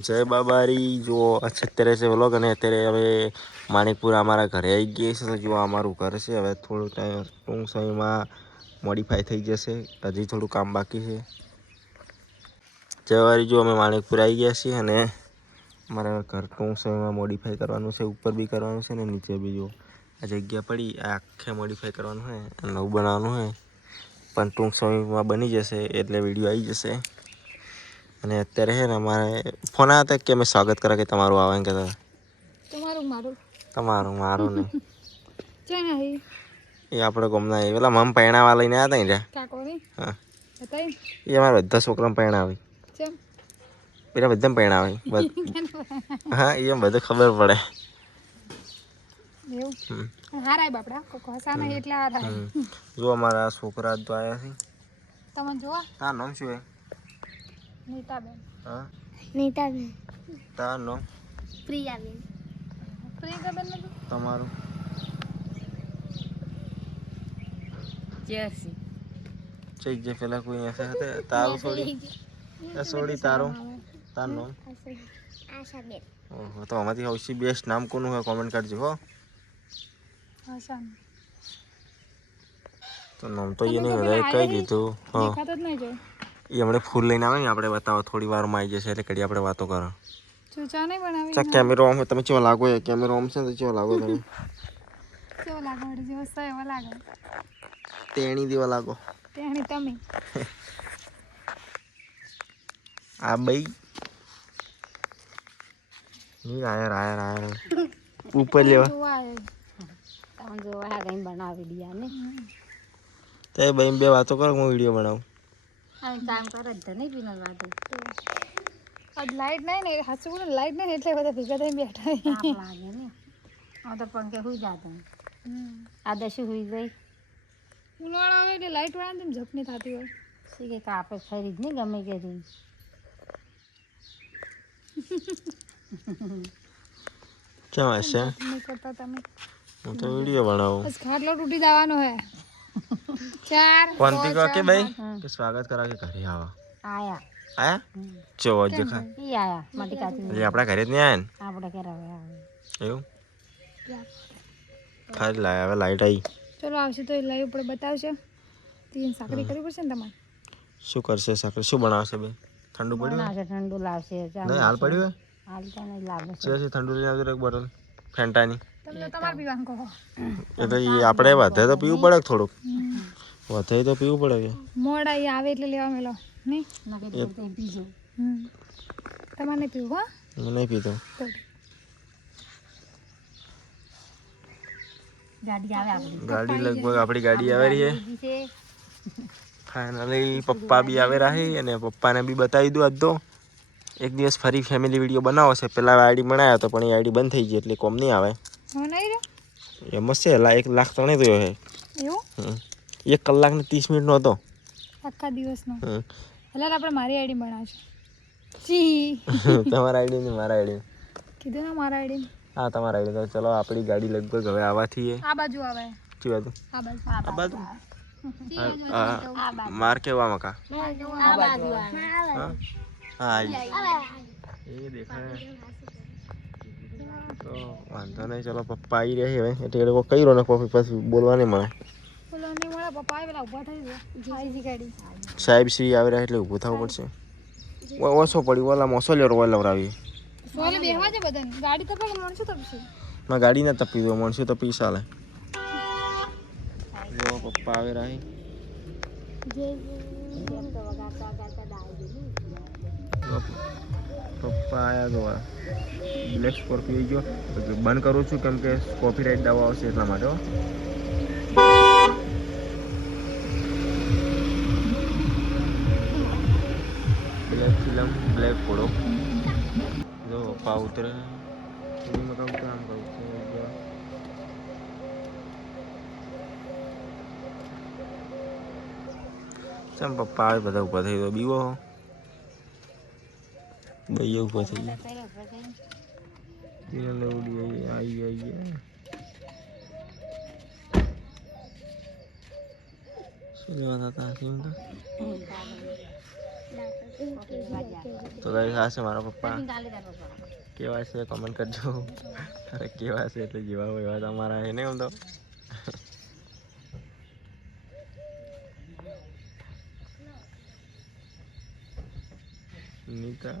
જય બાબારી જો અત્યારે છે વ્લોગ અને અત્યારે હવે માણેકપુર અમારા ઘરે આવી ગઈએ છે. તો જો અમારું ઘર છે. હવે થોડું ટાઈમ ટૂંક સમયમાં મોડિફાઈ થઈ જશે. હજી થોડું કામ બાકી છે. જયવારી જો અમે માણેકપુર આવી ગયા છીએ અને અમારા ઘર ટૂંક સમયમાં મોડિફાઈ કરવાનું છે. ઉપર બી કરવાનું છે ને નીચે બી જો આ જગ્યા પડી આ આખે મોડિફાઈ કરવાનું હોય નવું બનાવવાનું હોય પણ ટૂંક સમયમાં બની જશે એટલે વિડીયો આવી જશે. અને અત્યારે છે ને અમારે ફોન આવ્યા હતા કે અમે સ્વાગત કરા કે તમારું આવે કે તમારું મારું નહીં એ આપણે ગમના પેલા મમ પૈણાવા લઈને આવ્યા હતા ને હા એ અમારા બધા છોકરા પૈણાવે પેલા બધા પૈણાવે હા એ બધું ખબર પડે. જો અમારા છોકરા તો આવ્યા છે. તમે જોવા તાર નામ શું હે? નીતાબેન. હા નીતાબેન. તાર નામ? પ્રિયાબેન. પ્રિયાબેન તમારું? જેસી. ચેક જે પેલા કોઈ ऐसे હતા તારું છોડી છોડી તારું તાર નામ? આશાબેન. ઓહો તો આમાંથી સૌથી બેસ્ટ નામ કોનું હોય કોમેન્ટ કરજો હો. આશા. તો નામ તો એને બધા કહી દીધું. હા દેખાતો જ નહીં જો એ હમણાં ફૂલ લઈને આવે ને આપણે બતાવો થોડી વારમાં આવી જશે એટલે ઘડી આપણે વાતો કરો. ચા નહીં બનાવી ચા કેમેરો આમ તમે કેવો લાગો એ કેમેરો આમ છે તો કેવો લાગો તમે? કેવો લાગો એટલે જેવો છે એવો લાગે. તેણી દેવા લાગો. તેણી તમે. આ ભાઈ ની આયર ઉપર લેવા તમે જોવા આ કઈ બનાવી દિયા ને તે ભાઈ બે વાતો કર હું વિડિયો બનાવું. આ કામ કરે જ નહીં પીનો વાતો આજ લાઈટ નહીં ને હાચું બોલ લાઈટ નહીં એટલે બધા ભેગા થઈને બેઠા તાપ લાગે ને આ તો પંખે હુઈ જાતા આ દશી હુઈ ગઈ ઉનાળો આવે એટલે લાઈટ વાળા ને ઝપની થતી હોય સી કે કાપે ખરી જ નહીં ગમે કે રી ક્યાં હશે નહીં કરતા તમે હું તો વિડિયો બનાવું બસ ખાટલો તૂટી જવાનો હે ચાર કોંતી કો કે ભાઈ કે સ્વાગત કરા કે ઘરે આવા આયા આયા જો જે ખા ઈ આયા માટી કાચી એટલે આપડા ઘરે જ નહીં આયા ને આપણે ઘરે આવે એવું ખાલી લાય હવે લાઈટ આવી ચલો આવશે તો લાઈવ ઉપર બતાવશે તીન સાકરી કરવી પડશે ને તમારે શું કરશે સાકરી શું બનાવશે બે ઠંડુ પડ્યું બનાવશે ઠંડુ લાવશે નહીં હાલ પડ્યું હાલ તો નહીં લાગે છે ઠંડુ લઈને આવજો એક બોટલ ફેન્ટાની તમે તમાર પીવાનું કહો એટલે આપણે વધે તો પીવું પડે થોડુંક વધે તો પીવું પડે કે મોડા આવે એટલે લેવા મેલો નહીં પીજો તમારે નહીં પીવું હા હું નહીં પીતો ગાડી આવે આપણી ગાડી લગભગ આપણી ગાડી આવે રહી છે ફાઇનલી પપ્પા બી આવે રહી અને પપ્પાને બી બતાવી દઉં આજ તો એક દિવસ ફરી ફેમિલી વિડીયો બનાવો છે પેલા આઈડી બનાવ્યો હતો પણ એ આઈડી બંધ થઈ ગઈ એટલે કોમ નહીં આવે એમ જ છે 1 લાખ તો નહીં થયો છે એવું 1 કલાક ને 30 મિનિટનો હતો આખા દિવસનો એટલે આપણે મારી આઈડી બનાવશું તમારા આઈડી ને મારા આઈડી કીધું ને મારા આઈડી હા તમારા આઈડી તો ચલો આપણી ગાડી લગભગ હવે આવાથી આ બાજુ આવે કી બાજુ આ બાજુ માર કેવા મકા આ બાજુ હા એ દેખાય તો વાંધો નહીં ચલો પપ્પા આવી રહ્યા હવે એટલે લોકો કહી રહ્યો ને પછી બોલવા નહીં મળે સાહેબ શ્રી આવી રહ્યા એટલે ઊભું થવું પડશે ઓછો પડી ઓલા મોસો લેરો લવરાવી ગાડી ના તપી દો મણસો તો પી ચાલે જો પપ્પા આવી રહ્યા પપ્પા આયા તો બ્લેક સ્કોર્પિયો ગયો બંધ કરું છું કેમ કે કોપીરાઇટ દાવા આવશે એટલા માટે બ્લેક ફિલ્મ બ્લેક ફોડો જો પપ્પા ઉતરે કામ કરું ચમ પપ્પા આવે બધા ઊભા થઈ ગયો બીવો ભાઈ ઊભા થઈ ગયા આવી શું લેવા હતા તો ગાઈસ આ છે મારા પપ્પા. કેવા છે કમેન્ટ કરજો. અરે કેવા છે એટલે જેવા હોય એવા તમારા એને એમ તો. નીતા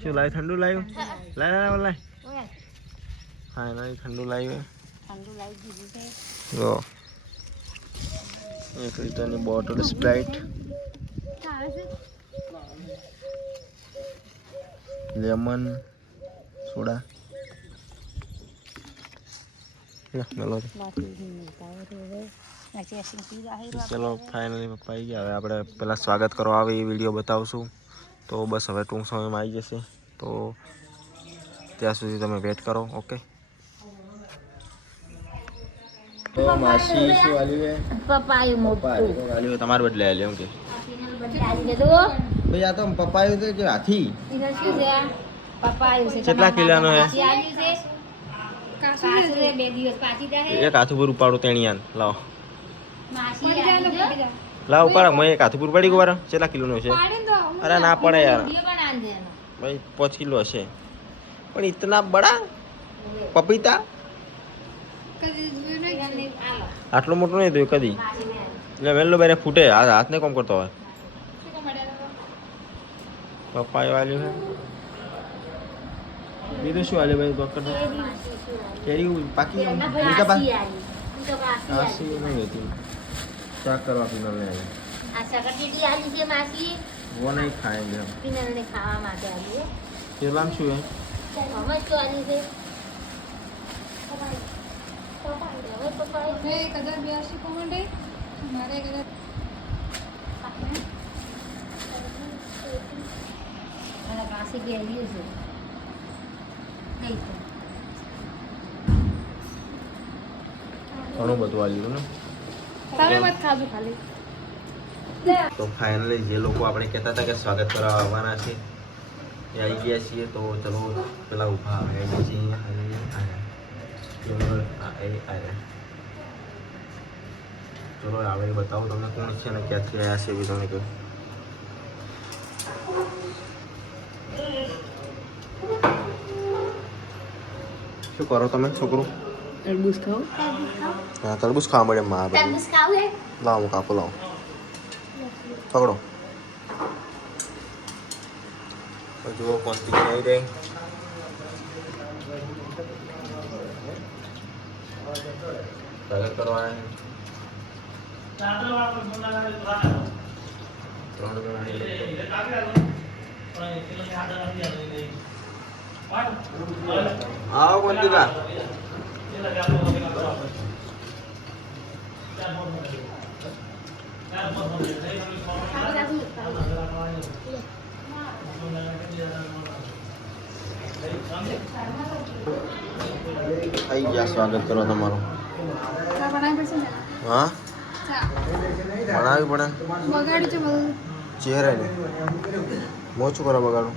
શું લાવ્યું? ઠંડુ લાવ્યું? લાય ફાઇનલી ઠંડુ લાવ્યું. જો 1 લીટરની બોટલ સ્પ્રાઇટ, લેમન સોડા. ચલો ફાઇનલી પપ્પા આવી ગયા. હવે આપણે પહેલાં સ્વાગત કરવા આવે એ વિડીયો બતાવશું. તો બસ હવે ટૂંક સમયમાં આવી જશે. તો ત્યાં સુધી તમે વેટ કરો. ઓકે. તો માસી શું આલ્યું છે? પપાયું મોટું આલ્યું. તમારે બદલે આલ્યું એમ કે ભાઈ આ તો પપાયું તો કે હાથી કેટલા કિલોનો હે? એક હાથ ઉપર ઉપાડો તેણિયાન લાવો. લાવ ઉપાડ. મેં એક હાથ ઉપર પડી ગયો. વારા કેટલા કિલોનો છે? અરે ના પડે યાર ભાઈ, 5 કિલો હશે. પણ ઇતના બડા પપીતા આટલો મોટો નહીં થયો કદી. એટલે વહેલો બેને ફૂટે. હાથ ને કોમ કરતો હોય. પપ્પાએ વાલ્યું છે. બીજું શું હાલે ભાઈ? ડોક્ટર કેરી પાકી મીઠા પાસી નહીં હતી. ચાક કરવા પીનલ ને આવી. આ સકરટીટી આલી છે માસી. વો નહીં ખાएंगे हम. પીનલ ને ખાવા માટે આલી છે. કેલામ શું હે? મમ્મા શું આલી છે? પપ્પાઈ હવે 1082 કોમેન્ટ હે મારે 1000 અને કાસી કે આલી છે. ઘણું બધું આવ્યું ને. તમે મત ખાજો ખાલી. તો ફાઇનલી જે લોકો આપણે કહેતા હતા કે સ્વાગત કરવા આવવાના છે એ આવી ગયા છીએ. તો ચલો પેલા ઊભા આવ્યા છીએ. ચલો આવે બતાવો તમને કોણ છે અને ક્યાંથી આવ્યા છે એવી તમને કહ્યું. શું કરો તમે છોકરું? તરબૂચ ખાઓ? હા તરબૂચ ખાવા મળે. માં તરબૂચ ખાવ હે? લાવો કાપો લાવો. પકડો. જુઓ કોન્ટી આવી રહી. સ્વાગત કરવાના 3 જણા આવો કોન્ટીકા. આવી ગયા. સ્વાગત કરો તમારું. હા બનાવી પડે. ચહેરા ને મોછું કરો બગાડું.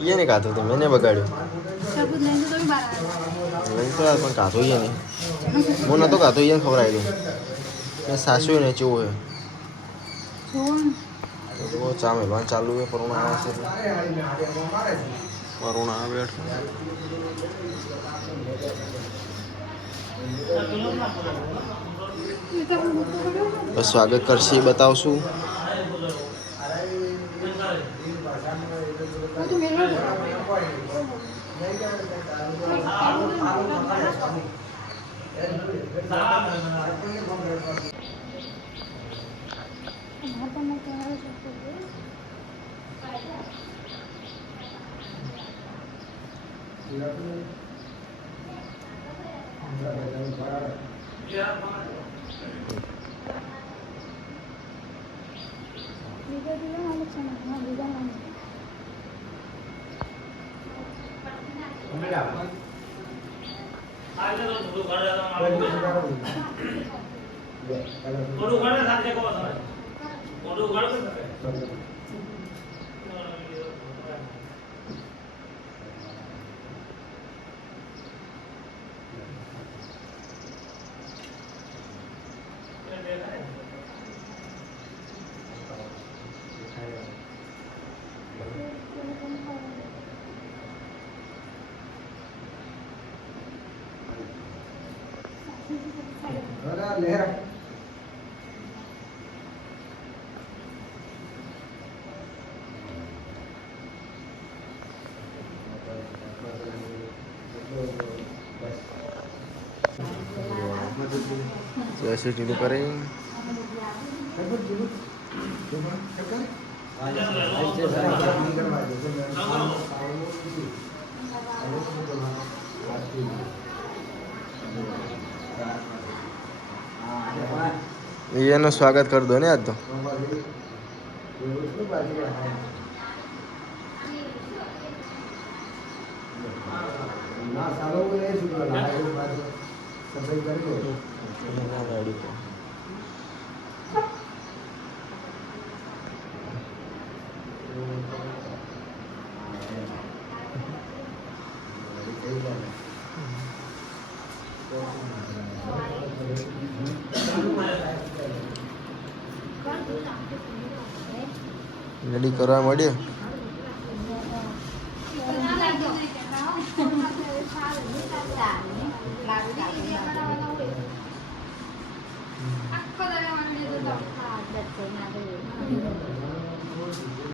એ ને કાધું તો મેં બગાડ્યું. લઈ તો પણ કાધું એ નહીં. હું નતો કાધું એને ખબર આવી. મેં સાસુ ને ચેવું હે બહુ ચા મેલવાનું ચાલુ છે. પરુણા આવે છે. પરુણા આવે બસ સ્વાગત કરશે બતાવશું. जैसे टीडू करे ये नो स्वागत कर दो ने आज तो રેડી કરવા માંડ્યો